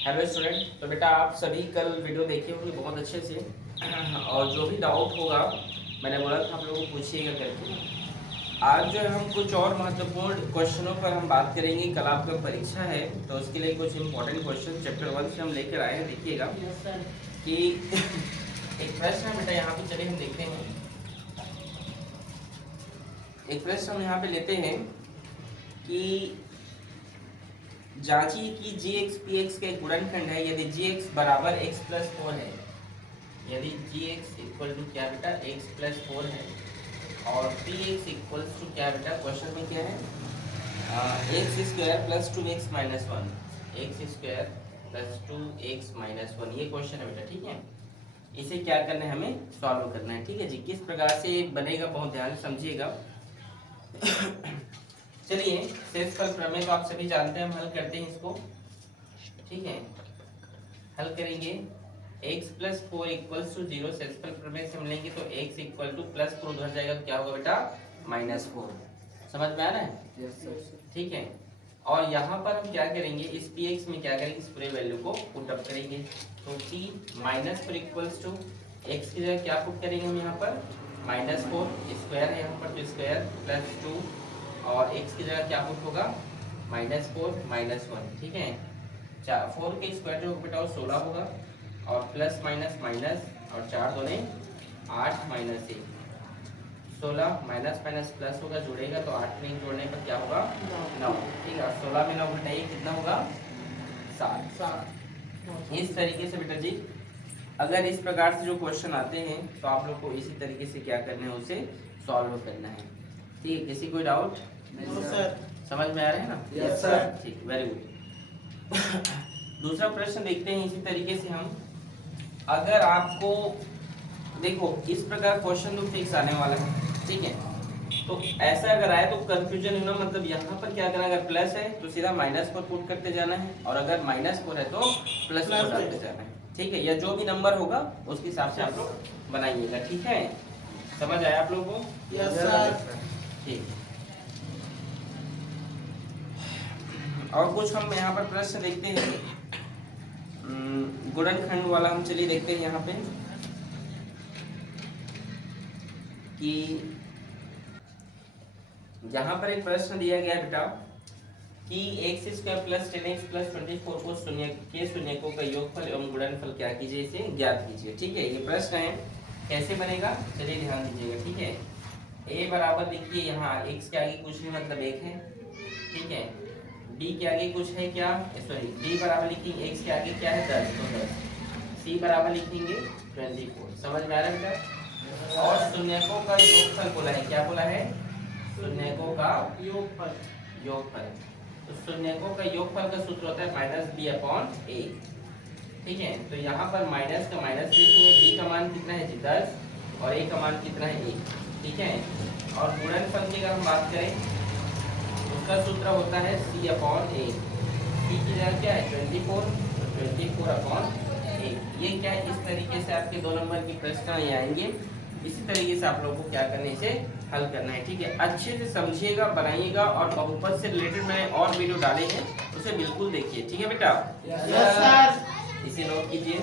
Hello student. तो बेटा आप सभी कल वीडियो देखे होंगे बहुत अच्छे से और जो भी डाउट होगा मैंने बोला था आप लोगों को पूछिएगा करके। आज जो है हम कुछ और महत्वपूर्ण क्वेश्चनों पर हम बात करेंगे। कल आपका परीक्षा है तो उसके लिए कुछ इंपॉर्टेंट क्वेश्चन चैप्टर 1 से हम लेकर आए हैं। देखिएगा कि एक प्रश्न है बेटा, यहाँ पे चलिए हम देखते हैं। एक प्रश्न हम यहाँ पे लेते हैं कि जांचिए कि gx px का एक गुणनखंड है यदि gx बराबर x प्लस 4 है। यदि gx इक्वल टू क्या बेटा x प्लस 4 है और px इक्वल टू क्या बेटा, क्वेश्चन में क्या है x square plus 2x minus 1, x square plus 2x minus 1, ये क्वेश्चन है बेटा। ठीक है, इसे क्या करना है, हमें सॉल्व करना है। ठीक है जी, किस प्रकार से बनेगा बहुत ध्यान से समझिएगा। चलिए, शेषफल प्रमेय तो आप सभी जानते हैं, हम हल करते हैं इसको। ठीक है, हल करेंगे x प्लस 4 इक्वल्स टू 0। शेषफल प्रमेय से हम लेंगे तो x इक्वल टू प्लस 4 उधर जाएगा तो क्या होगा बेटा -4। समझ में आ रहा है? Yes sir. ठीक है, और यहाँ पर हम क्या करेंगे, इस px में क्या करेंगे, इस पूरे वैल्यू को पुट अप करेंगे। तो p -4 इक्वल्स टू x की जगह क्या पुट करेंगे हम यहाँ पर -4 स्क्वायर है यहाँ पर तो स्क्वायर प्लस 2 और x की जगह क्या पुट होगा -4 -1। ठीक है, 4 के स्क्वायर जो होगा बेटा वो 16 होगा और प्लस माइनस माइनस और 4 दूने 8 माइनस 1, 16 माइनस माइनस प्लस होगा, जोड़ेगा तो 8 में जोड़ने पर क्या होगा 9। ठीक है, 16 में 9 घटाइए कितना होगा 7। इस तरीके से बेटा जी अगर इस प्रकार से जो क्वेश्चन आते हैं तो आप लोग को इसी तरीके से क्या करना है, उसे सॉल्व करना है। ठीक है, किसी कोई डाउट? No sir. समझ में आ रहा है ना? Yes sir. ठीक, वेरी गुड। दूसरा प्रश्न देखते हैं इसी तरीके से हम। अगर आपको देखो इस प्रकार क्वेश्चन तो फिक्स आने वाला है, ठीक है, तो ऐसा अगर आए तो कंफ्यूजन होना, मतलब यहाँ पर क्या करना, अगर प्लस है तो सीधा माइनस पर पुट करते जाना है और अगर -4 है तो प्लस पर डालते जाना है। ठीक है, या जो भी नंबर होगा उसके हिसाब से आप लोग बनाइएगा। ठीक है, समझ आया आप लोगों को? Yes sir. ठीक, और कुछ हम यहाँ पर प्रश्न देखते हैं गुणनखंड वाला। हम चलिए देखते हैं यहाँ पे कि यहाँ पर एक प्रश्न दिया गया बेटा कि x square plus 10x plus 24 को शून्यकों का योगफल एवं गुणनफल क्या कीजिए, इसे ज्ञात कीजिए। ठीक है, ये प्रश्न है, कैसे बनेगा चलिए ध्यान दीजिएगा। ठीक है, a बराबर देखिए यहाँ x के आगे कुछ नहीं मतलब 1 है। ठीक है, b के आगे कुछ है क्या, सॉरी b बराबर लिखेंगे x के आगे क्या है 10 तो 10, c बराबर लिखेंगे 24। समझ में आ रहा है बेटा? और शून्यकों का योगफल बोला है, क्या बोला है, शून्यकों का योगफल। तो शून्यकों का योगफल का सूत्र होता है -b/a। ठीक है, तो यहाँ पर माइनस का माइनस लिखेंगे, b का मान कितना है जी 10 और a का मान कितना है 1। ठीक है, और गुणनफल की अगर हम बात करें उसका सूत्र होता है c/a। c की जगह क्या है 24, तो 24/a। ये क्या है, इस तरीके से आपके 2 नंबर की प्रश्न ये आएंगे। इसी तरीके से आप लोगों को क्या करना है, इसे हल करना है। ठीक है, अच्छे से समझिएगा, बनाइएगा, और बहुपद से रिलेटेड मैंने और वीडियो डाले हैं उसे बिल्कुल देखिए। ठीक है बेटा? Yes sir. इसे नोट कीजिए।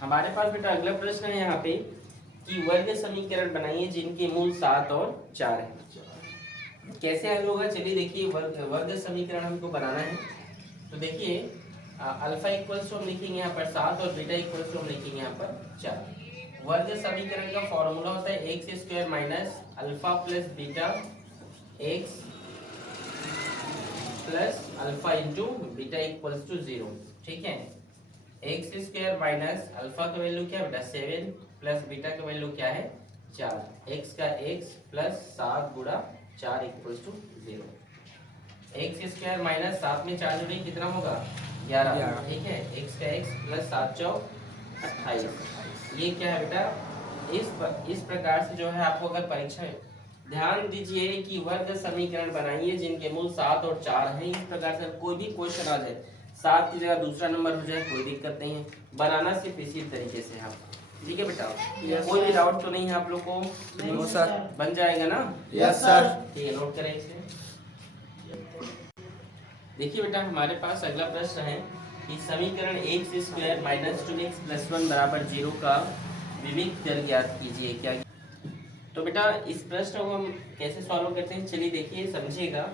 हमारे पास बेटा अगला प्रश्न है यहाँ पे कि वर्ग समीकरण बनाइए जिनके मूल 7 और 4 है। कैसे हल होगा चलिए देखिए, वर्ग समीकरण हमको बनाना है। तो देखिए अल्फा इक्वल्स टू हम लिखेंगे यहाँ पर 7 और बीटा इक्वल्स टू हम लिखेंगे यहाँ पर 4। वर्ग समीकरण का फॉर्मूला होता है x square minus alpha plus beta x plus alpha into beta equals to 0। ठीक है, एक्स स्क्वायर माइनस अल्फा का वैल्यू क्या बेटा 7 प्लस बीटा का वैल्यू क्या है 4, एक्स का x प्लस 7 गुणा 4 equals to 0। X square minus 7 में 4 जोड़ेंगे कितना होगा 11। ठीक है, x का x प्लस 7 चौक 28। ये क्या है बेटा, इस प्रकार से जो है आपको अगर परीक्षा में ध्यान दीजिए कि वर्ग समीकरण बनाइए जिनके मूल 7 और 4 हैं। इस प्रकार से कोई भी क्वेश्चन आ जाए 7 की जगह दूसरा नंबर हो जाए कोई दिक्कत नहीं है, बनाना सिर्फ इसी तरीके से आप ठीक है बेटा, Yes, कोई भी sir. डाउट तो नहीं है आप लोग को? No sir. बन जाएगा ना? Yes sir. ठीक है, नोट करें इसे। देखिए बेटा, हमारे पास अगला प्रश्न है कि समीकरण x square minus 2x plus 1 बराबर 0 का विविध चर ज्ञात कीजिए। क्या? तो बेटा इस प्रश्न को हम कैसे सॉल्व करते हैं, चलिए देखिए, समझिएगा।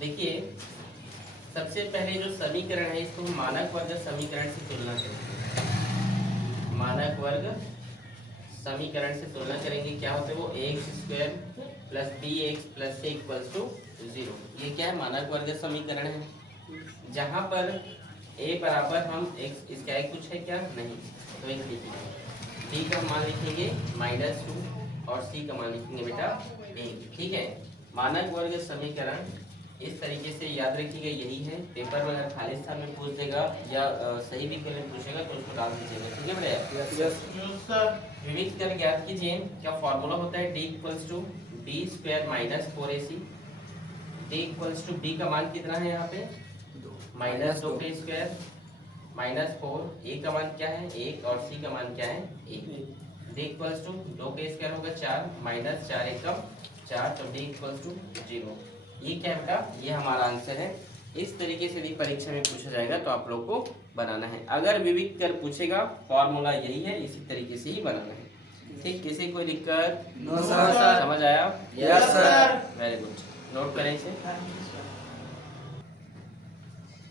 देखिए, सबसे पहले जो समीकरण है इसको हम मानक वर्ग समीकरण से तुलना करेंगे। मानक वर्ग समीकरण से तुलना करेंगे। क्या होता है वो? X square plus b x plus c equals to 0। ये क्या है? मानक वर्ग समीकरण है, जहाँ पर ए बराबर हम एक्स, इसका एक कुछ है क्या? नहीं, तो एक लिखेंगे। बी का मान लिखेंगे -2 और सी का मान लिखेंगे बेटा 1। ठीक है, मानक वर्ग समीकरण इस तरीके से याद रखिएगा, यही है। पेपर में अगर खाली स्थान में पूछ देगा या सही विकल्प में पूछेगा तो उसको डाल दीजिएगा। ठीक है बेटा? Yes sir. विविध कर ज्ञात कीजिए। क्या फॉर्मूला होता है? d equals to b square minus 4ac। d equals to b का मान कितना है यहाँ पे? -2 के स्क्वायर माइनस 4। a का मान क्या है? 1 और c का मान क्या है? 1। d इक्वल्स टू 2 के स्क्वायर होगा 4 माइनस 4 एकम 4, तो d इक्वल्स टू 0। ये क्या है बेटा? ये हमारा आंसर है। इस तरीके से यदि परीक्षा में पूछा जाएगा तो आप लोग को बनाना है। अगर विविध कर पूछेगा, फॉर्मूला यही है, इसी तरीके से ही बनाना है। ठीक, किसी कोई दिक्कत? No sir. समझ आया? Yes sir. Very good, note करें इसे।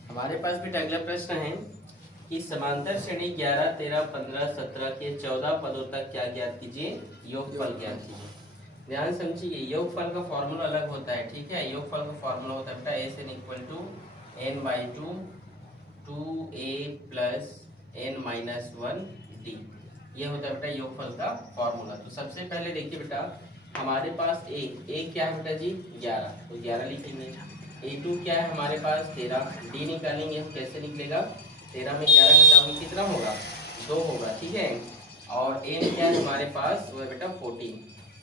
हमारे पास बेटा अगला प्रश्न है कि समांतर श्रेणी 11, 13, 15, 17 के 14 पदों तक क्या ज्ञात कीजिए? योगफल ज्ञात कीजिए। ध्यान समझिए, योगफल का फॉर्मूला अलग होता है। ठीक है, योगफल का फॉर्मूला होता है बेटा s n equal to n/2 2a plus n-1 d। ये होता है बेटा योगफल का फॉर्मूला। तो सबसे पहले देखिए बेटा, हमारे पास a क्या है बेटा जी? 11, तो 11 लिखेंगे। a2 क्या है हमारे पास? 13। d निकालेंगे, कैसे निकलेगा? 13 में 11 घटाओगे कितना होगा? 2 होगा। ठीक है, और n क्या है हमारे पास? वो है बेटा 14।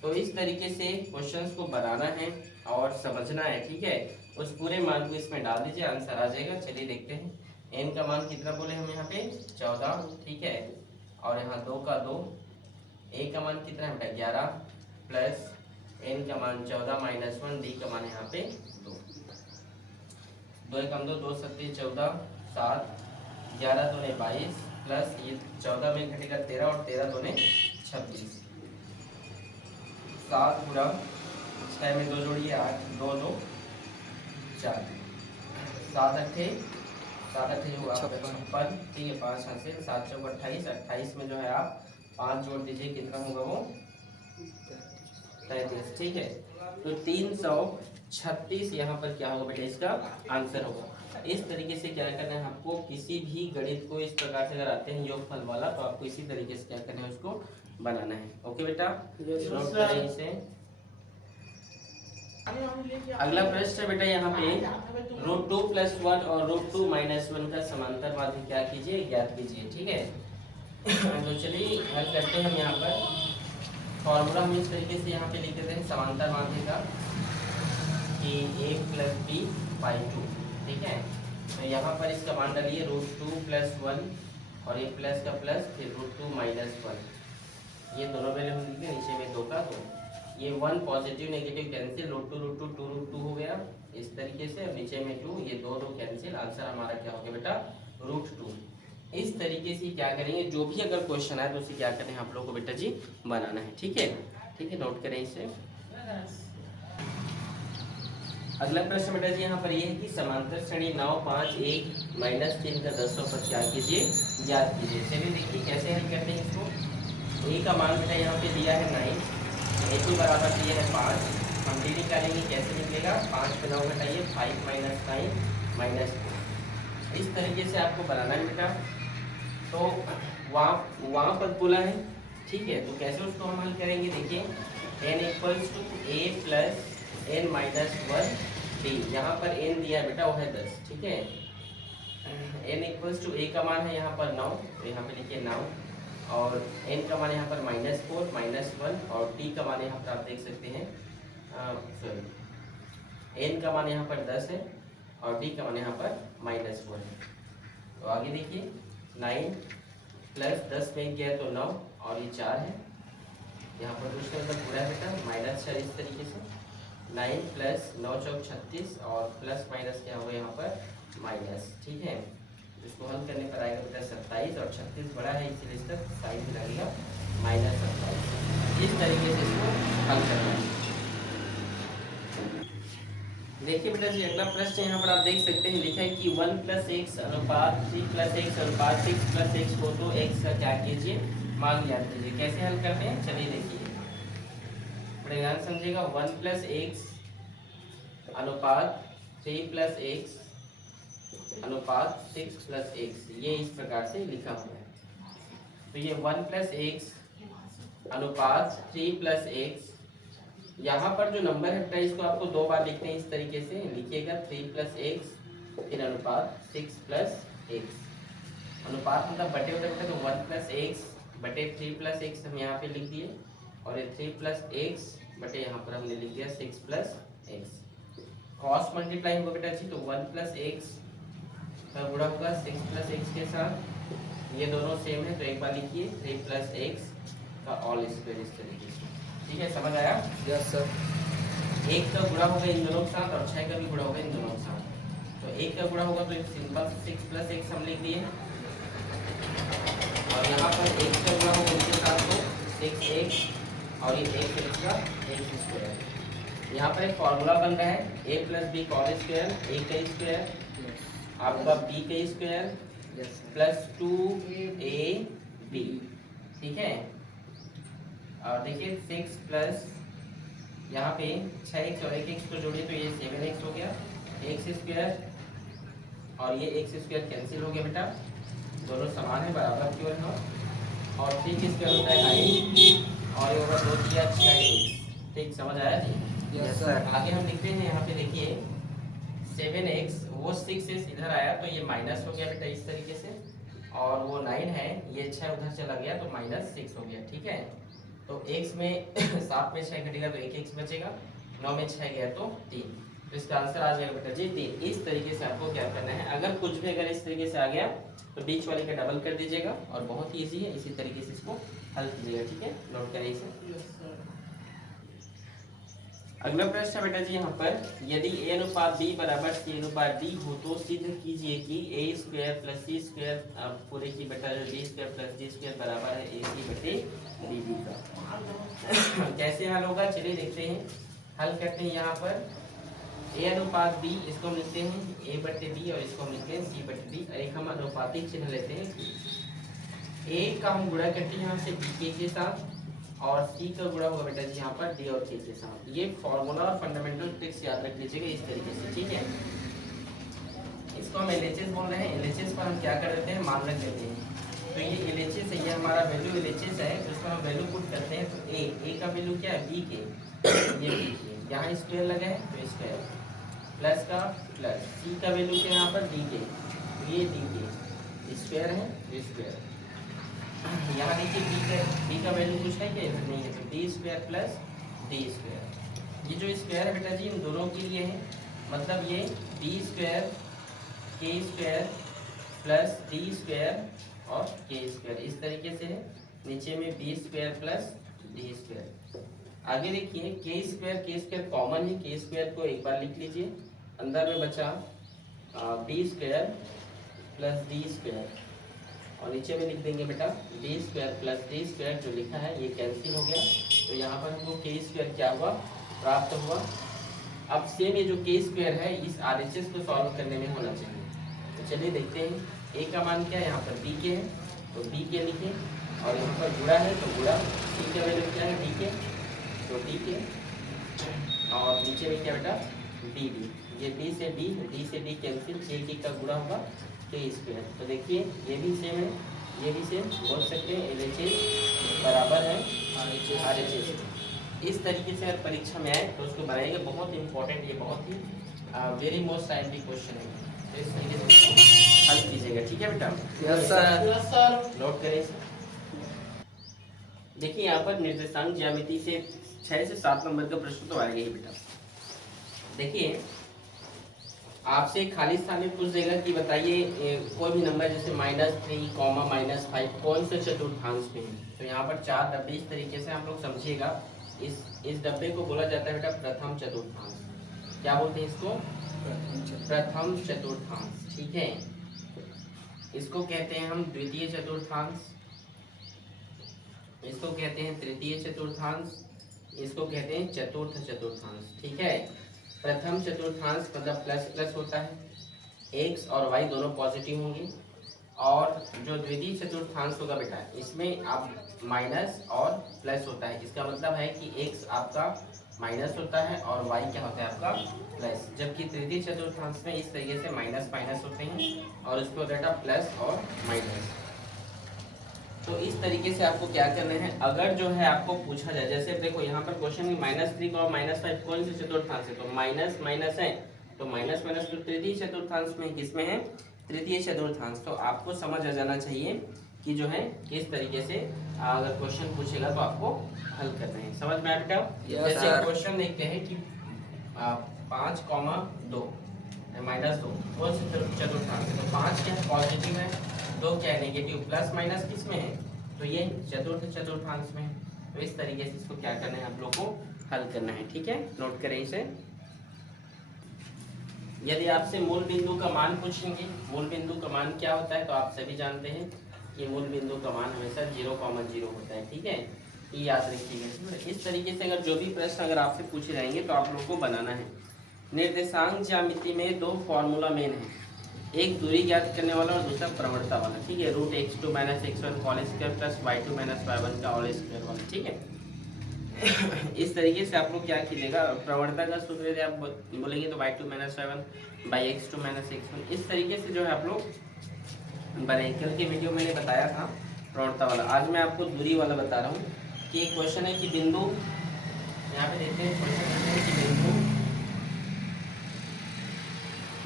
तो इस तरीके से क्वेश्चंस को बनाना है और समझना है। ठीक है, उस पूरे मान को इसमें डाल दीजिए, आंसर आ जाएगा। चलिए देखते हैं। n का मान कितना बोले हम यहाँ पे? 14। ठीक है, और यहाँ 2 का 2। a का मान कितना है बेटा? 11 प्लस n का मान 14 -1, d का मान यहाँ पे 2। 2 एकम 2, 2 सत्ते 14, 7, 11 दूने 22 प्लस ये 14 में घटेगा 13 और 13 दूने 26। 7 पूरा 6 में 2 जोड़िए 8, 2 2 4, 7 अट्ठे 7 अट्ठे जो आपका 56। ठीक है, 5 यहाँ से 7 चौक 28, 28 में जो है आप 5 जोड़ दीजिए, कितना होगा वो? 33। ठीक है, तो 336 यहाँ पर क्या होगा बेटा? इसका आंसर होगा। इस तरीके से क्या करना है आपको? किसी भी गणित को इस प्रकार से अगर आते हैं योगफल वाला, तो आपको इसी तरीके से क्या करना है? उसको बनाना है। ओके बेटा, नोट करें इसे। अगला प्रश्न है बेटा यहाँ पे √2 + 1 और √2 - 1 का समांतर माध्य क्या कीजिए? ज्ञात कीजिए। ठीक है, तो चलिए हल करते हैं हम। यहाँ पर फॉर्मूला हम इस तरीके से यहाँ पे लिख देते हैं समांतर माध्य का कि a + b/2। ठीक है, तो यहाँ पर इसका मान डालिए √2 + 1 और ये प्लस का प्लस, फिर √2 - 1। ये दोनों वैल्यू हम लिखे, नीचे में 2 का 2। ये 1 पॉजिटिव नेगेटिव कैंसिल, √2 √2 2 हो गया इस तरीके से, और नीचे में 2, ये 2 2 कैंसिल। आंसर हमारा क्या हो गया बेटा? √2। इस तरीके से क्या करेंगे? जो भी अगर क्वेश्चन आए तो उसे क्या करना है आप लोगों को बेटा जी? बनाना है। ठीक है, ठीक है, नोट करें इसे। अगला प्रश्न बेटा जी यहाँ पर ये है कि समांतर श्रेणी 9 5 1 -3 का 10वां पद क्या कीजिए? ज्ञात कीजिए। चलिए देखिए कैसे हल करते हैं इसको। a का मान बेटा यहाँ पे दिया है 9, a2 बराबर दिया है 5। हम d निकालेंगे, कैसे निकलेगा? 5 पे 9 घटाइए, 5 - 9 -4। इस तरीके से आपको बनाना है बेटा। तो वहाँ पर बोला है। ठीक है, तो कैसे उसको हम हल करेंगे? देखिए n = a + n-1 d। यहाँ पर n दिया है बेटा, वो है 10। ठीक है, n = a का मान है यहाँ पर 9, तो यहाँ पे लिखिए 9, और n का मान यहाँ पर -4 -1, और d का मान यहाँ पर आप देख सकते हैं, सॉरी n का मान यहाँ पर 10 है और d का मान यहाँ पर -1 है। तो आगे देखिए 9 प्लस 10 में गया तो 9 और ये 4 है, यहाँ पर दूसरे मतलब पूरा है बेटा, माइनस 4 इस तरीके से 9 प्लस 9 चौक 36 और प्लस माइनस क्या होगा यहाँ पर माइनस, ठीक है। इसको हल करने पर आएगा बेटा 27 और 36 बड़ा है इसलिए इसका साइन भी लगेगा -27। इस तरीके से इसको हल करना है। देखिए बेटा जी अगला प्रश्न यहाँ पर आप देख सकते हैं, लिखा है कि 1 + x अनुपात 3 + x अनुपात 6 + x हो तो x का क्या कीजिए मान याद कीजिए। कैसे हल करते हैं चलिए देखिए, बड़े ध्यान समझिएगा। 1 + x अनुपात 3 + x अनुपात 6 + x, ये इस प्रकार से लिखा हुआ है। तो ये 1 + x अनुपात 3 + x, यहाँ पर जो नंबर है बेटा इसको आपको दो बार लिखते हैं, इस तरीके से लिखिएगा 3 + x फिर अनुपात 6 + x। अनुपात मतलब बटे होता है तो 1 + x बटे 3 + x हम यहाँ पे लिख दिए और ये 3 + x बटे यहाँ पर हमने लिख दिया 6 + x। क्रॉस मल्टीप्लाई होगा बेटा जी, तो 1 + x का गुणा होगा 6 + x के साथ, ये दोनों सेम है तो एक बार लिखिए 3 + x का होल स्क्वायर इस तरीके से, ठीक है। समझ आया? Yes sir. एक का गुणा होगा इन दोनों के साथ और 6 का भी गुणा होगा इन दोनों के साथ। तो एक का गुणा होगा तो एक सिंपल 6 + x हम लिख दिए और यहाँ पर एक का गुणा होगा इसके साथ तो 6x और ये एक का x²। यहाँ पर एक फॉर्मूला बन रहा है a + b का होल स्क्वायर, a का स्क्वायर आपका b का स्क्वायर प्लस 2ab, ठीक है। और देखिए 6 प्लस यहाँ पे 6x और 1x को जोड़िए तो ये 7x हो गया, x² और ये x² कैंसिल हो गया बेटा, दोनों समान है बराबर क्यों है, और 3 की स्क्वायर होता है 9 और ये होगा 2 किया 6x, ठीक। समझ आया जी? Yes sir. आगे हम लिखते हैं यहाँ पे देखिए 7x, वो 6x इधर आया तो ये माइनस हो गया बेटा इस तरीके से, और वो 9 है ये 6 उधर चला गया तो -6 हो गया, ठीक है। तो x में 7 में 6 घटेगा तो 1x बचेगा, 9 में 6 गया तो 3, तो इसका आंसर आ जाएगा बेटा जी 3। इस तरीके से आपको क्या करना है, अगर कुछ भी अगर इस तरीके से आ गया तो बीच वाले का डबल कर दीजिएगा और बहुत ही ईजी है, इसी तरीके से इसको हल कीजिएगा, ठीक है। नोट करें इसे। अगला प्रश्न है बेटा जी यहाँ पर, यदि a अनुपात b बराबर c अनुपात d हो तो सिद्ध कीजिए कि a² + c² पूरे की बेटा जो b² + d² बराबर है ac बटे dd का। कैसे हल होगा चलिए देखते हैं। हल करते हैं यहाँ पर a अनुपात b, इसको हम लिखते हैं a बटे b और इसको हम लिखते हैं c बटे d। एक हम अनुपातिक चिन्ह लेते हैं, a का हम गुणा करते हैं यहाँ से b के साथ और c का गुणा होगा बेटा जी यहाँ पर d और k के साथ। ये फॉर्मूला और फंडामेंटल ट्रिक्स याद रख लीजिएगा इस तरीके से, ठीक है। इसको हम LHS बोल रहे हैं, LHS पर हम क्या कर देते हैं मान रख देते हैं। तो ये LHS है, ये हमारा वैल्यू LHS है, तो इसको हम वैल्यू पुट करते हैं। तो a का वैल्यू क्या है b के, ये b के, यहाँ स्क्वायर लगा है तो स्क्वायर प्लस का प्लस, c का वैल्यू क्या है यहाँ पर d के, ये d के स्क्वायर है तो स्क्वायर, यहाँ देखिए b का वैल्यू कुछ है क्या, इधर नहीं है तो d² प्लस d²। ये जो स्क्वायर है बेटा जी इन दोनों के लिए है, मतलब ये b² k² प्लस d² और k² इस तरीके से है, नीचे में b² प्लस d²। आगे देखिए k² कॉमन है, k² को एक बार लिख लीजिए, अंदर में बचा b² प्लस d² और नीचे में लिख देंगे बेटा d² प्लस d² जो लिखा है ये कैंसिल हो गया, तो यहाँ पर हमको k² क्या हुआ प्राप्त हुआ। अब सेम ये जो k² है इस RHS को सॉल्व करने में होना चाहिए, तो चलिए देखते हैं। a का मान क्या है यहाँ पर b के है तो b के लिखे और यहाँ पर गुणा है तो गुणा, c का वैल्यू क्या है d के तो d के और नीचे में क्या बेटा dd, ये d से d कैंसिल, k का गुणा होगा k²। तो देखिए ये भी सेम है ये भी सेम, बोल सकते हैं LHS बराबर है RHS। इस तरीके से अगर परीक्षा में आए तो उसको बनाइएगा, बहुत इंपॉर्टेंट, ये बहुत ही वेरी मोस्ट टाइमली क्वेश्चन है, तो इस तरीके से हल कीजिएगा, ठीक है बेटा। Yes sir. Yes sir. Note करें इसे। देखिए यहाँ पर निर्देशांक ज्यामिति से 6 से 7 नंबर का प्रश्न तो आएगा ही बेटा। देखिए आपसे खाली स्थान में पूछ देगा कि बताइए कोई भी नंबर जैसे -3, -5 कौन से चतुर्थांश में है। तो यहाँ पर 4 डब्बे इस तरीके से हम लोग समझिएगा। इस डब्बे को बोला जाता है बेटा प्रथम चतुर्थांश। क्या बोलते हैं इसको? प्रथम चतुर्थांश। ठीक है, इसको कहते हैं हम द्वितीय चतुर्थांश, इसको कहते हैं तृतीय चतुर्थांश, इसको कहते हैं चतुर्थ चतुर्थांश। ठीक है, प्रथम चतुर्थांश मतलब प्लस प्लस होता है, एक्स और वाई दोनों पॉजिटिव होंगे। और जो द्वितीय चतुर्थांश होगा बेटा, इसमें आप माइनस और प्लस होता है। इसका मतलब है कि एक्स आपका माइनस होता है और वाई क्या होता है आपका प्लस। जबकि तृतीय चतुर्थांश में इस तरीके से माइनस माइनस होते हैं और उसको बेटा प्लस और माइनस। तो इस तरीके से आपको क्या करना है, अगर जो है आपको पूछा जाए, जैसे देखो यहाँ पर क्वेश्चन में -3 और -5 कौन से चतुर्थांश है, तो माइनस माइनस है, तो माइनस माइनस तो तृतीय चतुर्थांश में, किसमें है? तृतीय चतुर्थांश। तो आपको समझ आ जाना चाहिए कि जो है किस तरीके से अगर क्वेश्चन पूछेगा तो आपको हल करना है। समझ में आया बेटा? जैसे क्वेश्चन देखते हैं कि 5,2 -2 कौन से चतुर्थांश है, तो 5 क्या पॉजिटिव है, 2 क्या है नेगेटिव, प्लस माइनस किस में है, तो ये चतुर्थ चतुर्थांश में। तो इस तरीके से इसको क्या करना है, आप लोग को हल करना है। ठीक है, नोट करें इसे। यदि आपसे मूल बिंदु का मान पूछेंगे, मूल बिंदु का मान क्या होता है, तो आप सभी जानते हैं कि मूल बिंदु का मान हमेशा 0,0 होता है। ठीक है, ये याद रखिएगा। इस तरीके से अगर जो भी प्रश्न अगर आपसे पूछे जाएंगे तो आप लोग को बनाना है। निर्देशांक ज्यामिति में 2 फॉर्मूला मेन है, एक दूरी ज्ञात करने वाला और दूसरा प्रवणता वाला। ठीक है, √(x2 - x1) whole square plus y2 - y1 का होल स्क्वायर वाला। ठीक है, इस तरीके से आप लोग क्या कीजिएगा, प्रवणता का सूत्र यदि आप बोलेंगे तो y2 - y1 by x2 - x1। इस तरीके से जो है आप लोग बनाए। कल के वीडियो मैंने बताया था प्रवणता वाला, आज मैं आपको दूरी वाला बता रहा हूँ। कि एक क्वेश्चन है कि बिंदु, यहाँ पे देखते हैं क्वेश्चन है कि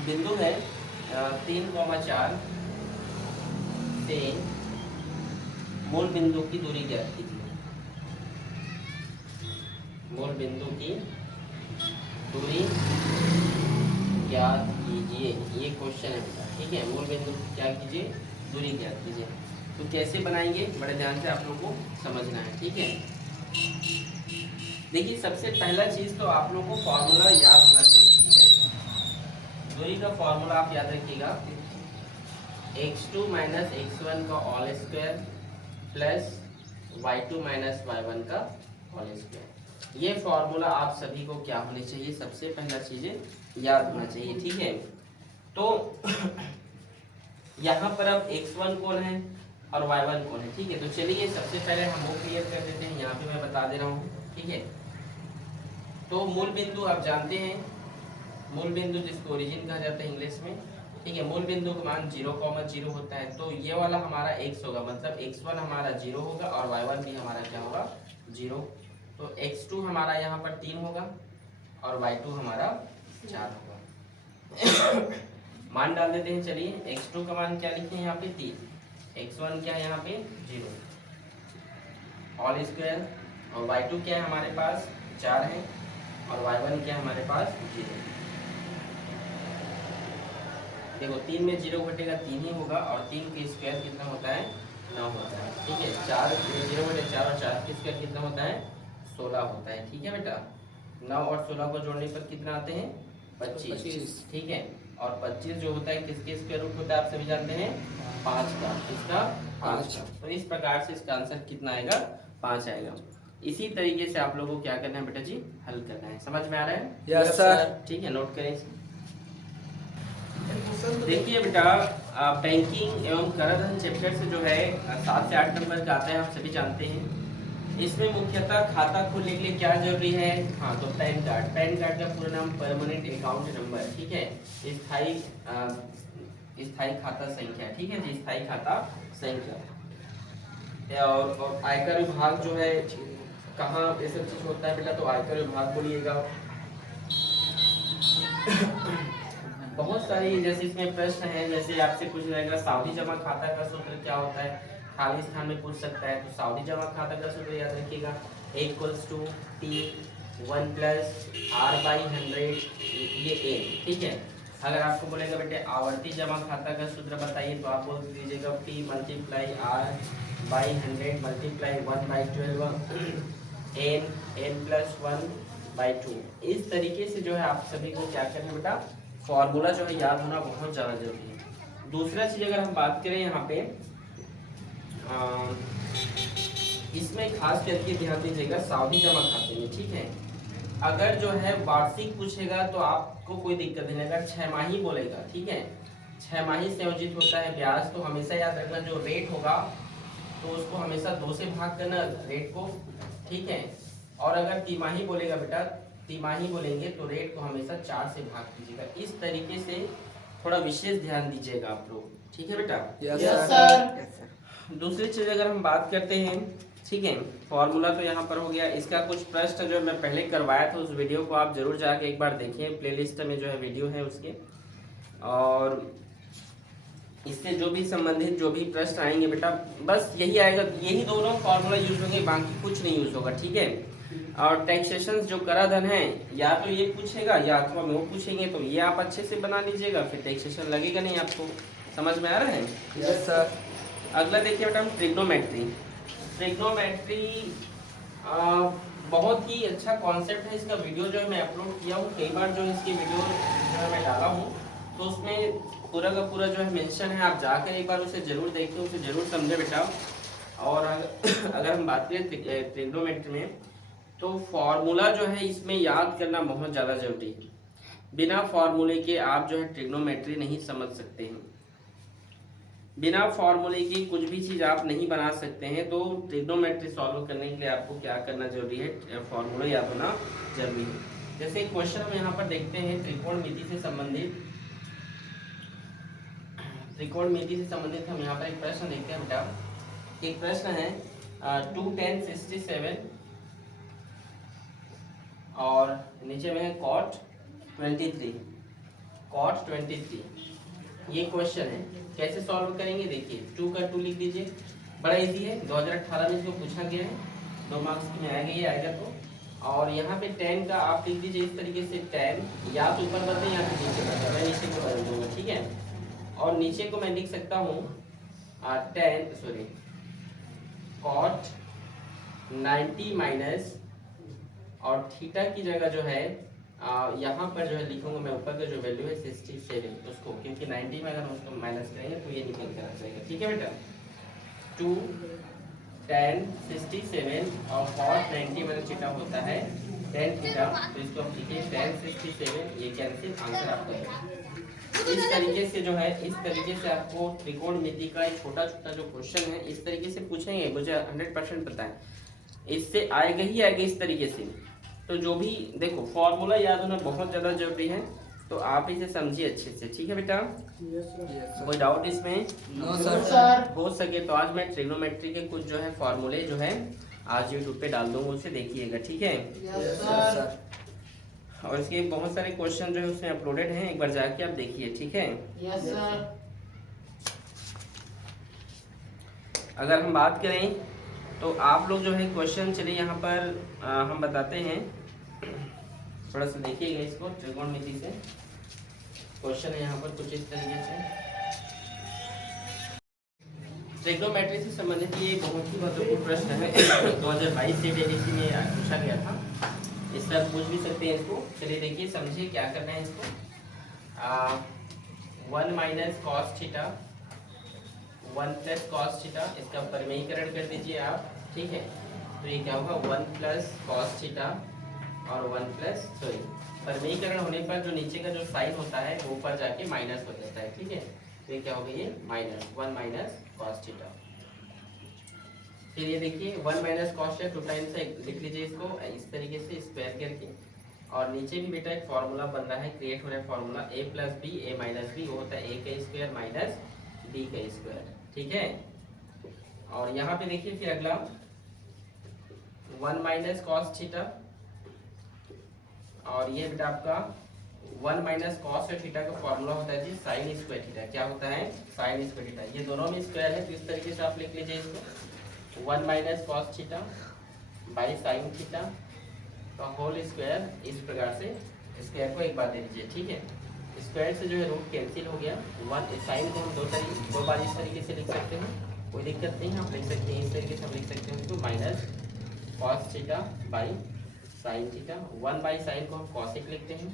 बिंदु है 3,4 से मूल बिंदु की दूरी ज्ञात कीजिए। मूल बिंदु की दूरी ज्ञात कीजिए, ये क्वेश्चन है बेटा। ठीक है, मूल बिंदु क्या कीजिए, दूरी ज्ञात कीजिए। तो कैसे बनाएंगे, बड़े ध्यान से आप लोग को समझना है। ठीक है, देखिए सबसे पहला चीज तो आप लोग को फॉर्मूला याद होना चाहिए। ठीक है, दूरी का फॉर्मूला आप याद रखिएगा, x2 - x1 का whole square plus y2 - y1 का होल स्क्वायर। ये फॉर्मूला आप सभी को क्या होने चाहिए, सबसे पहला चीजें याद होना चाहिए। ठीक है, तो यहाँ पर अब x1 कौन है और y1 कौन है। ठीक है, तो चलिए सबसे पहले हम वो क्लियर कर देते हैं। यहाँ पे मैं बता दे रहा हूँ। ठीक है, तो मूल बिंदु आप जानते हैं, मूल बिंदु जिसको ओरिजिन कहा जाता है इंग्लिश में। ठीक है, मूल बिंदु का मान 0,0 होता है। तो ये वाला हमारा x होगा, मतलब x1 हमारा 0 होगा और y1 भी हमारा क्या होगा, 0। तो x2 हमारा यहाँ पर 3 होगा और y2 हमारा 4 होगा। मान डाल देते हैं। चलिए x2 का मान क्या लिखे हैं यहाँ पे 3, x1 क्या है यहाँ पे 0 होल स्क्वायर, और y2 क्या है हमारे पास 4 है और y1 क्या है हमारे पास 0। देखो 3 में 0 घटेगा 3 ही होगा और 3 का स्क्वायर कितना होता है, 9 होता है। ठीक है, 4 में 0 घटे 4 और 4 का स्क्वायर कितना होता है, 16 होता है। ठीक है बेटा, 9 और 16 को जोड़ने पर कितना आते हैं, 25। ठीक है, और 25 जो होता है किसके स्क्वायर रूट होता है, आप सभी जानते हैं 5 का। किसका, 5 का। तो इस प्रकार से इसका आंसर कितना आएगा, 5 आएगा। इसी तरीके से आप लोगों को क्या करना है बेटा जी, हल करना है। समझ में आ रहा है? Yes sir. ठीक है, नोट करें। देखिए बेटा, बैंकिंग एवं कराधान चैप्टर से जो है 7 से 8 नंबर का आता है, आप सभी जानते हैं। इसमें मुख्यतः खाता खोलने के लिए क्या जरूरी है, हाँ तो पैन कार्ड। पैन कार्ड का पूरा नाम परमानेंट अकाउंट नंबर। ठीक है, स्थायी खाता संख्या। ठीक है जी, स्थायी खाता संख्या। और आयकर विभाग जो है कहाँ ये सब चीज होता है बेटा, तो आयकर विभाग बोलिएगा। बहुत सारी जैसे इसमें प्रश्न है, जैसे आपसे पूछ जाएगा सावधि जमा खाता का सूत्र क्या होता है, खाली स्थान में पूछ सकता है। तो सावधि जमा खाता का सूत्र याद रखिएगा, A = T 1 + R/100 ये A। ठीक है, अगर आपको बोलेगा बेटे आवर्ती जमा खाता का सूत्र बताइए तो आप बोल दीजिएगा P multiply R by 100 multiply 1/12 n+1/2। इस तरीके से जो है आप सभी को क्या करना है बेटा, फॉर्मूला जो है याद होना बहुत ज़्यादा जरूरी है। दूसरा चीज़ अगर हम बात करें यहाँ पे इसमें खास करके ध्यान दीजिएगा सावधि जमा खाते में, ठीक है। अगर जो है वार्षिक पूछेगा तो आपको कोई दिक्कत नहीं, अगर 6 माही बोलेगा, ठीक है, 6 माही संयोजित होता है ब्याज, तो हमेशा याद रखना जो रेट होगा तो उसको हमेशा 2 से भाग करना रेट को, ठीक है। और अगर तिमाही बोलेगा बेटा, तिमाही बोलेंगे तो रेट को हमेशा 4 से भाग कीजिएगा। इस तरीके से थोड़ा विशेष ध्यान दीजिएगा आप लोग, ठीक है बेटा। Yes sir. दूसरी चीज अगर हम बात करते हैं, ठीक है, फॉर्मूला तो यहाँ पर हो गया। इसका कुछ प्रश्न जो मैं पहले करवाया था उस वीडियो को आप जरूर जाके एक बार देखिए, प्लेलिस्ट में जो है वीडियो है उसके, और इससे जो भी संबंधित जो भी प्रश्न आएंगे बेटा बस यही आएगा, यही दोनों फॉर्मूला यूज होंगे, बाकी कुछ नहीं यूज होगा, ठीक है। और टैक्सेशन जो कराधान है या तो ये पूछेगा या अथवा में वो पूछेंगे, तो ये आप अच्छे से बना लीजिएगा, फिर टैक्सेशन लगेगा नहीं। आपको समझ में आ रहा है? Yes sir. अगला देखिए बेटा हम ट्रिग्नोमेट्री। ट्रिग्नोमेट्री बहुत ही अच्छा कॉन्सेप्ट है। इसका वीडियो जो है मैं अपलोड किया हूँ कई बार, जो है इसकी वीडियो जो है मैं डाला हूँ, तो उसमें पूरा का पूरा जो है मेंशन है, आप जाकर एक बार उसे जरूर देखें, उसे जरूर समझे बेटा। और अगर हम बात करें ट्रिग्नोमेट्री में, तो फॉर्मूला जो है इसमें याद करना बहुत ज़्यादा जरूरी है। बिना फॉर्मूले के आप जो है ट्रिग्नोमेट्री नहीं समझ सकते हैं, बिना फॉर्मूले की कुछ भी चीज़ आप नहीं बना सकते हैं। तो ट्रिग्नोमेट्री सॉल्व करने के लिए आपको क्या करना जरूरी है, फॉर्मूला याद होना जरूरी है। जैसे क्वेश्चन हम यहाँ पर देखते हैं, त्रिकोणमिति से संबंधित हम यहाँ पर एक प्रश्न देखते हैं बेटा। एक प्रश्न है 2 tan 67 और नीचे में है cot 23, ये क्वेश्चन है। कैसे सॉल्व करेंगे देखिए, 2 का 2 लिख दीजिए, बड़ा इजी है, 2018 में इसको पूछा गया है, 2 मार्क्स में आएगा, ये आएगा तो। और यहाँ पे 10 का आप लिख दीजिए इस तरीके से, 10 या तो ऊपर बदलें या तो नीचे बदलें, मैं नीचे को बदल दूंगा, ठीक है। और नीचे को मैं लिख सकता हूँ 10 cot 90 माइनस, और थीटा की जगह जो है यहाँ पर जो है लिखूंगा मैं ऊपर का जो वैल्यू है 67 उसको, क्योंकि 90 में अगर हम उसको माइनस करेंगे तो ये निकल कर आ जाएगा, ठीक है बेटा। 2 tan 67 और cot 90 माइनस थीटा होता है tan थीटा, तो इसको हम लिखिए tan 67, ये कैंसिल, आंसर आपका है। इस तरीके से जो है, इस तरीके से आपको त्रिकोणमिति का एक छोटा छोटा जो क्वेश्चन है इस तरीके से पूछेंगे, मुझे 100% पता है, इससे आएगा ही आएगा इस तरीके से। तो जो भी देखो फॉर्मूला याद होना बहुत ज़्यादा जरूरी है, तो आप इसे समझिए अच्छे से, ठीक है बेटा। कोई डाउट इसमें? No sir. हो सके तो आज मैं ट्रिग्नोमेट्री के कुछ जो है फॉर्मूले जो है आज यूट्यूब पे डाल दूंगा, उसे देखिएगा, ठीक है। Yes sir. और इसके बहुत सारे क्वेश्चन जो है उसमें अपलोडेड हैं, एक बार जाके आप देखिए, ठीक है। Yes sir. अगर हम बात करें तो आप लोग जो है क्वेश्चन, चलिए यहाँ पर हम बताते हैं, थोड़ा सा देखिएगा इसको। त्रिकोणमिति से क्वेश्चन है यहाँ पर कुछ इस तरीके से। ट्रिग्नोमेट्री से संबंधित ये बहुत ही महत्वपूर्ण प्रश्न है, 2022 से डीडीसी में पूछा गया था, इससे आप पूछ भी सकते हैं इसको। चलिए देखिए, समझिए क्या करना है इसको। 1 minus cos theta 1 plus cos theta, इसका परिमेयीकरण कर दीजिए आप, ठीक है। तो ये क्या होगा 1 प्लस कॉस थीटा और 1 प्लस परिमेयीकरण होने पर जो नीचे का जो साइन होता है वो ऊपर जाके माइनस हो जाता है, ठीक है। तो ये क्या होगा, ये माइनस 1 माइनस कॉस थीटा। फिर ये देखिए 1 माइनस कॉस थीटा 2 टाइम्स लिख लीजिए इसको इस तरीके से स्क्वायर करके, और नीचे भी बेटा एक फॉर्मूला बन रहा है, क्रिएट हो रहा है formula a plus b a minus b, वो होता है a का स्क्वायर माइनस b का स्क्वायर, ठीक है। और यहाँ पे देखिए फिर अगला 1 माइनस कॉस थीटा, और ये बेटा आपका 1 माइनस कॉस थीटा का फॉर्मूला होता है जी साइन स्क्वायर थीटा। क्या होता है, साइन स्क्वायर थीटा। ये दोनों में स्क्वायर है, तो इस तरीके से आप लिख लीजिए इसको 1 minus cos theta by sine theta का होल स्क्वायर, इस प्रकार से स्क्वायर को एक बार दे दीजिए, ठीक है। स्क्वायर से जो है रूट कैंसिल हो गया। वन साइन को हम दो बार इस तरीके से लिख सकते हैं, कोई दिक्कत नहीं है। आप लिख सकते हैं इस तरीके से, हम लिख सकते हैं इसको minus cos theta by sine theta. One by sine को हम कॉसिक लिखते हैं,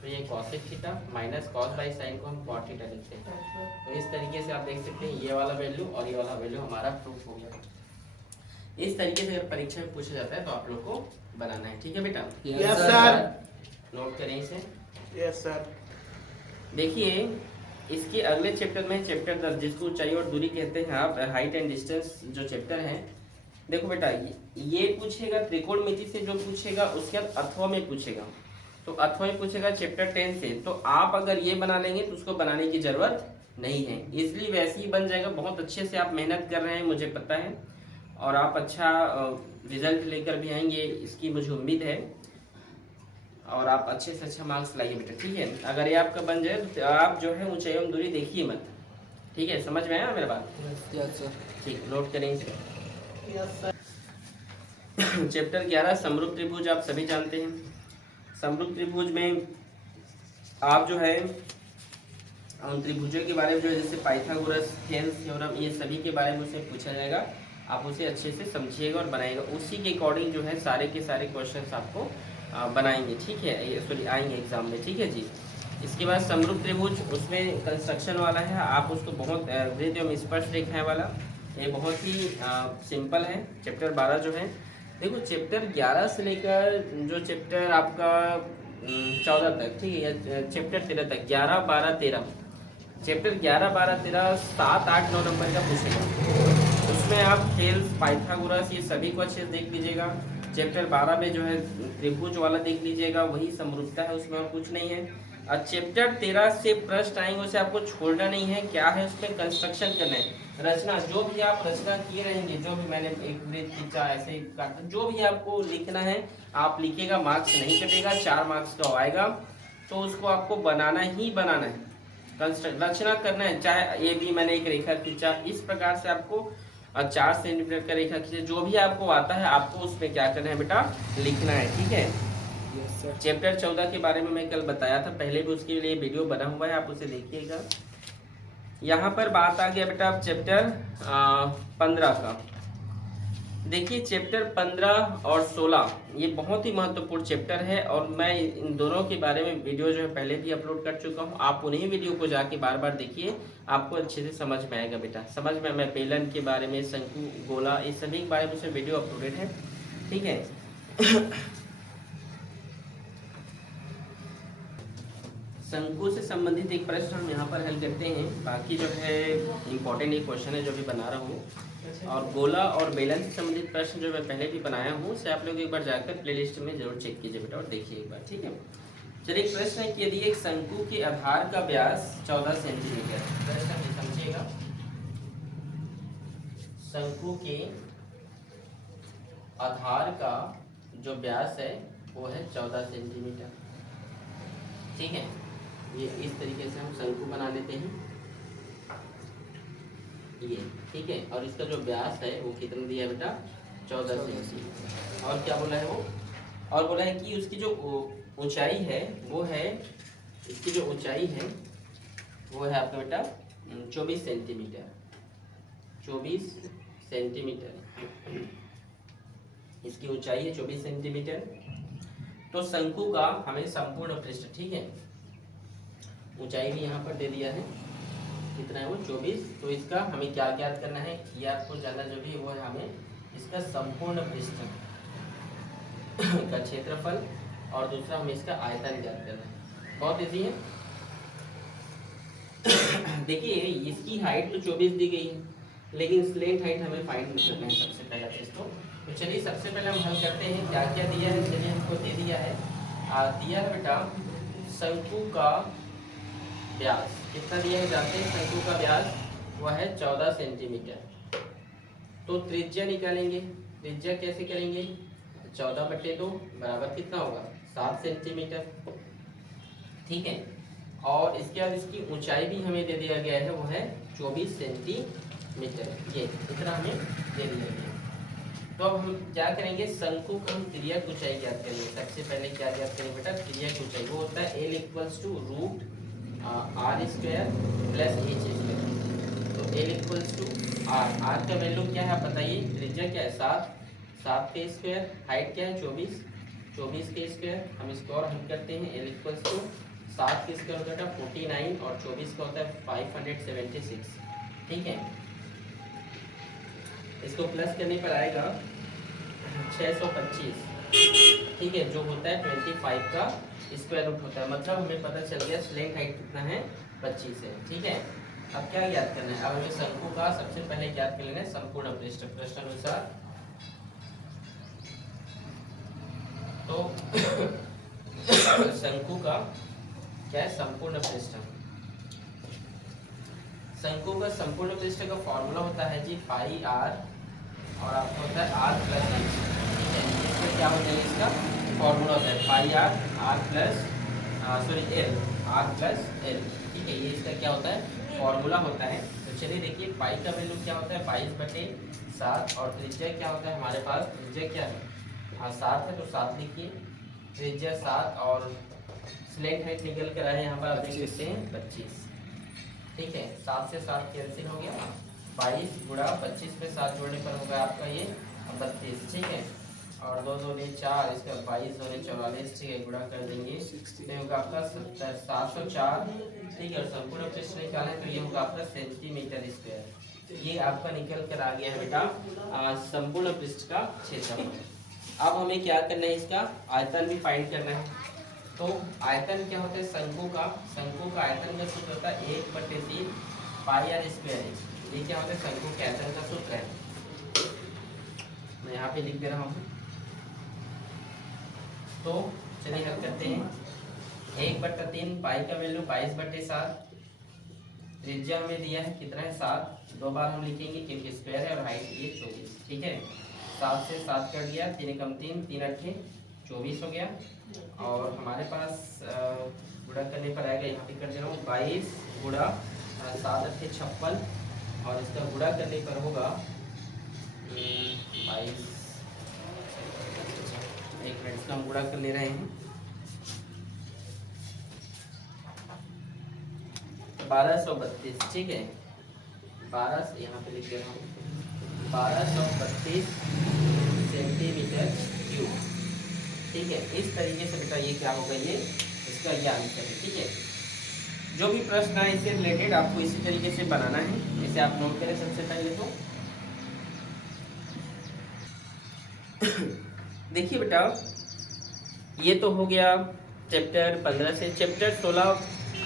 तो ये cosec theta minus cos by sine को हम कॉट थीटा लिखते हैं। तो इस तरीके से आप देख सकते हैं ये वाला वैल्यू और ये वाला वैल्यू हमारा प्रूफ हो गया। इस तरीके से अगर परीक्षा में पूछा जाता है तो आप लोग को बनाना है, ठीक है बेटा? Yes sir. नोट करें इसे। Yes sir. देखिए इसके अगले चैप्टर में चैप्टर 10 जिसको ऊंचाई और दूरी कहते हैं आप, हाइट एंड डिस्टेंस जो चैप्टर है। देखो बेटा ये पूछेगा त्रिकोणमिति से, जो पूछेगा उसके बाद अथवा में पूछेगा, तो अथवा में पूछेगा चैप्टर 10 से। तो आप अगर ये बना लेंगे तो उसको बनाने की जरूरत नहीं है, इसलिए वैसे ही बन जाएगा। बहुत अच्छे से आप मेहनत कर रहे हैं मुझे पता है, और आप अच्छा रिजल्ट लेकर भी आएंगे इसकी मुझे उम्मीद है, और आप अच्छे से अच्छा मार्क्स लाइए बेटा, ठीक है? अगर ये आपका बन जाए तो आप जो है ऊंचाई एवं दूरी देखिए मत, ठीक है? समझ में आया मेरा बात? Yes sir. ठीक, नोट करें इसे। Yes sir. चैप्टर 11 समरूप त्रिभुज आप सभी जानते हैं। समरूप त्रिभुज में आप जो है उन त्रिभुजों के बारे में जो है जैसे पाइथागोरस थ्योरम ये सभी के बारे में उससे पूछा जाएगा, आप उसे अच्छे से समझिएगा और बनाइएगा। उसी के अकॉर्डिंग जो है सारे के सारे क्वेश्चंस आपको बनाएंगे, ठीक है? ये सॉरी आएंगे एग्जाम में, ठीक है जी? इसके बाद समरूप त्रिभुज, उसमें कंस्ट्रक्शन वाला है, आप उसको बहुत वृत्त एवं स्पर्श रेखाएं वाला, ये बहुत ही सिंपल है। चैप्टर 12 जो है, देखो चैप्टर 11 से लेकर जो चैप्टर आपका 14 तक, ठीक है, या चैप्टर 13 तक, 11, 12, 13, चैप्टर 11, 12, 13 7, 8, 9 नंबर का पूछेगा। उसमें आप थेल्स पाइथागोरस ये सभी को अच्छे से देख लीजिएगा। चैप्टर 12 में जो है त्रिभुज वाला देख लीजिएगा, वही समरूपता है उसमें, और कुछ नहीं है। और चैप्टर 13 से प्रश्न आएंगे, उसे आपको छोड़ना नहीं है। क्या है उसमें? कंस्ट्रक्शन करना है, रचना। जो भी आप रचना किए रहेंगे, जो भी मैंने एक वृत्त खींचा ऐसे काटा, जो भी आपको लिखना है आप लिखिएगा, मार्क्स नहीं कटेगा, 4 मार्क्स का आएगा। तो उसको आपको बनाना ही बनाना है, रचना करना है। चाहे ये भी मैंने एक रेखा खींचा, इस प्रकार से आपको 4 सेंटीमीटर का रेखा खींचे, जो भी आपको आता है आपको उसमें क्या करना है बेटा? लिखना है, ठीक है? चैप्टर 14 के बारे में मैं कल बताया था, पहले भी उसके लिए वीडियो बना हुआ है, आप उसे देखिएगा। यहाँ पर बात आ गया बेटा अब चैप्टर 15 का। देखिए चैप्टर 15 और 16 ये बहुत ही महत्वपूर्ण चैप्टर है, और मैं इन दोनों के बारे में वीडियो जो है पहले भी अपलोड कर चुका हूँ। आप उन्हीं वीडियो को जाके बार बार देखिए, आपको अच्छे से समझ में आएगा बेटा। समझ में, मैं बेलन के बारे में, शंकु, गोला, इस सभी के बारे में उसमें वीडियो अपलोडेड है, ठीक है? शंकु से संबंधित एक प्रश्न हम यहाँ पर हल करते हैं, बाकी जो है इम्पोर्टेंट एक क्वेश्चन है जो भी बना रहा हूँ। और गोला और बेलन से संबंधित प्रश्न जो मैं पहले भी बनाया हूँ, उसे आप लोग एक बार जाकर प्लेलिस्ट में जरूर चेक कीजिए बेटा, और देखिए एक बार, ठीक है? चलिए एक प्रश्न है कि यदि एक शंकु के आधार का व्यास 14 सेंटीमीटर, प्रश्न समझिएगा, शंकु के आधार का जो व्यास है वो है 14 सेंटीमीटर, ठीक है? ये इस तरीके से हम शंकु बना लेते हैं, ये, ठीक है? और इसका जो व्यास है वो कितना दिया है बेटा? 14 सेंटीमीटर। और क्या बोला है वो? और बोला है कि उसकी जो ऊंचाई है वो है, इसकी जो ऊंचाई है वो है आपका बेटा 24 सेंटीमीटर, 24 सेंटीमीटर इसकी ऊंचाई है, 24 सेंटीमीटर। तो शंकु का हमें संपूर्ण पृष्ठ, ठीक है, ऊंचाई भी यहाँ पर दे दिया है, कितना है वो? 24। तो इसका हमें क्या ज्ञात करना है, ये आपको जानना जो भी वो है, हमें इसका संपूर्ण पृष्ठ का क्षेत्रफल, और दूसरा हमें इसका आयतन ज्ञात करना है। बहुत इजी है। देखिए इसकी हाइट तो 24 दी गई है, लेकिन स्लेंट हाइट हमें फाइंड करना है सबसे पहला चीज। तो चलिए सबसे पहले हम हल करते हैं, क्या क्या दिया है। चलिए हमको दे दिया है, दिया है बेटा शंकु का व्यास, कितना दिया है जानते हैं? शंकु का व्यास वह है 14 सेंटीमीटर। तो त्रिज्या निकालेंगे, त्रिज्या कैसे करेंगे? 14/2 बराबर कितना होगा? 7 सेंटीमीटर, ठीक है? और इसके बाद इसकी ऊंचाई भी हमें दे दिया गया है, वो है 24 सेंटीमीटर, ये इतना हमें दे दिया गया। तो अब हम क्या करेंगे? शंकु का हम तिर्यक ऊंचाई ज्ञात करेंगे। सबसे पहले क्या ज्ञात करेंगे बेटा? तिर्यक ऊंचाई, वो होता है L = r square plus h square. तो l equals to r, r का वैल्यू क्या है आप बताइए, त्रिज्या क्या है 7, 7 के स्क्वायर, हाइट क्या है 24, 24 के स्क्वायर, हम इसको और हल करते हैं, एल इक्वल्स टू 7 के स्क्वायर होता है 49 और 24 का होता है 576, ठीक है। इसको प्लस करने पर आएगा 625, ठीक है, जो होता है 25 का स्क्वायर रूट होता है, मतलब हमें पता चल गया स्लेंट हाइट कितना है 25 है, ठीक है। अब क्या ज्ञात करना है, अब हमें शंकु का सबसे पहले ज्ञात कर लेना है संपूर्ण पृष्ठ, प्रश्नानुसार। तो शंकु का क्या है संपूर्ण पृष्ठ, शंकु का संपूर्ण पृष्ठ का फॉर्मूला होता है जी पाई आर और आपका होता है आर प्लस एच, ठीक है। इसका क्या होता है, इसका फॉर्मूला होता है pi r, r plus sorry l, r plus l, ठीक है, ये इसका क्या होता है फॉर्मूला होता है। तो चलिए देखिए पाई का वैल्यू क्या होता है 22/7 और त्रिज्या क्या होता है हमारे पास, त्रिज्या क्या है 7 है, तो 7 लिखिए, त्रिज्या 7 और स्लेंट हाइट निकल कर आए यहाँ पर आप देख सकते हैं 25, ठीक है। 7 से 7 कैंसिल हो गया, 22 गुणा 25 में 7 जोड़ने पर होगा आपका ये 32, ठीक है, और 2 2 4, इसका 22 2 44, ठीक है, गुणा कर देंगे तो होगा आपका 70, 704, ठीक है। और संपूर्ण पृष्ठ निकालें तो ये होगा आपका सेंटीमीटर स्क्वायर, ये आपका निकल कर आ गया है बेटा संपूर्ण पृष्ठ का क्षेत्रफल। अब हमें क्या करना है, इसका आयतन भी फाइंड करना है। तो आयतन क्या होता है शंकु का, शंकु का आयतन का सूत्र होता है 1/3 पाई आर स्क्वायर एच, ये क्या होता है शंकु के आयतन का सूत्र है, मैं यहाँ पे लिख दे रहा हूँ। तो चलिए हल करते हैं, 1/3 पाई का वैल्यू 22/7, त्रिज्या हमें दिया है कितना है 7, 2 बार हम लिखेंगे क्योंकि स्क्वायर है और हाइट ये 24, ठीक है। 7 से 7 कर दिया, 3 एकम 3, 3 8 24 हो गया, और हमारे पास गुणा करने पर आएगा, यहाँ पे कर दे रहा हूँ 22 गुणा 7 8 56, और इसका गुणा करने पर होगा 22, एक मिनट इसका हम गुणा कर ले रहे हैं, 1232, ठीक है, 12 यहाँ पे लिख दे रहा हूँ 1232 सेंटीमीटर क्यूब, ठीक है। इस तरीके से बेटा ये क्या होगा, ये इसका ये आंसर है, ठीक है। जो भी प्रश्न है इससे रिलेटेड आपको इसी तरीके से बनाना है, इसे आप नोट करें सबसे पहले। तो देखिए बेटा ये तो हो गया चैप्टर 15 से, चैप्टर 16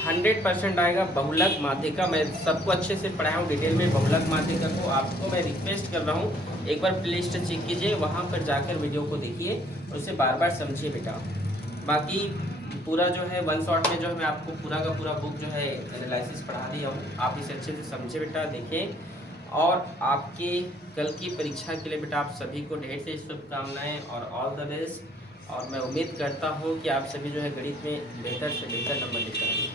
100% आएगा बहुलक माध्यिका। मैं सबको अच्छे से पढ़ाया हूँ डिटेल में बहुलक माध्यिका को, आपको मैं रिक्वेस्ट कर रहा हूँ एक बार प्लेलिस्ट चेक कीजिए, वहाँ पर जाकर वीडियो को देखिए और उसे बार बार समझिए बेटा। बाकी पूरा जो है वन शॉट में जो है मैं आपको पूरा का पूरा बुक जो है एनालिसिस पढ़ा दिया हूँ, आप इसे अच्छे से समझे बेटा, देखें। और आपके कल की परीक्षा के लिए बेटा आप सभी को ढेर से शुभकामनाएँ और ऑल द बेस्ट, और मैं उम्मीद करता हूँ कि आप सभी जो है गणित में बेहतर से बेहतर नंबर लेकर आएंगे।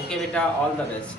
ओके बेटा, ऑल द बेस्ट।